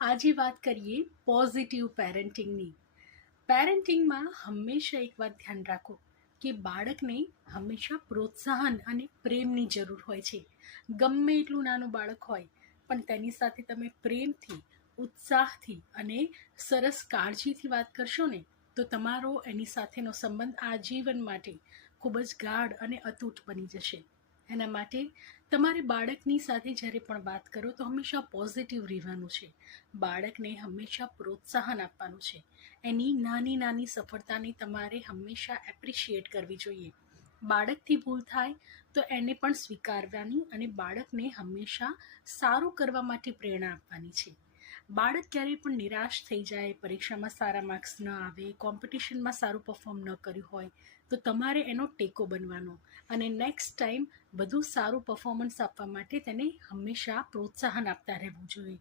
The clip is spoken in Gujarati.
આજે વાત કરીએ પોઝિટિવ પેરેન્ટિંગની. પેરેન્ટિંગમાં હંમેશા એક વાત ધ્યાન રાખો કે બાળકને હંમેશા પ્રોત્સાહન અને પ્રેમની જરૂર હોય છે. ગમે એટલું નાનું બાળક હોય પણ તેની સાથે તમે પ્રેમથી, ઉત્સાહથી અને સરસ કાળજીથી વાત કરશો ને તો તમારો એની સાથેનો સંબંધ આજીવન માટે ખૂબ જ ગાઢ અને અતૂટ બની જશે. એના માટે તમારે બાળકની સાથે જ્યારે પણ વાત કરો તો હંમેશા પોઝિટિવ રહેવાનું છે. બાળકને હંમેશા પ્રોત્સાહન આપવાનું છે. એની નાની નાની સફળતાને તમારે હંમેશા એપ્રિશિએટ કરવી જોઈએ. બાળકથી ભૂલ થાય તો એને પણ સ્વીકારવાની અને બાળકને હંમેશા સારું કરવા માટે પ્રેરણા આપવાની છે. બાળક ક્યારેય પણ નિરાશ થઈ જાય, પરીક્ષામાં સારા માર્ક્સ ન આવે, કોમ્પિટિશનમાં સારું પરફોર્મ ન કર્યું હોય તો તમારે એનો ટેકો બનવાનો અને નેક્સ્ટ ટાઈમ વધુ સારું પરફોર્મન્સ આપવા માટે તેને હંમેશા પ્રોત્સાહન આપતા રહેવું જોઈએ.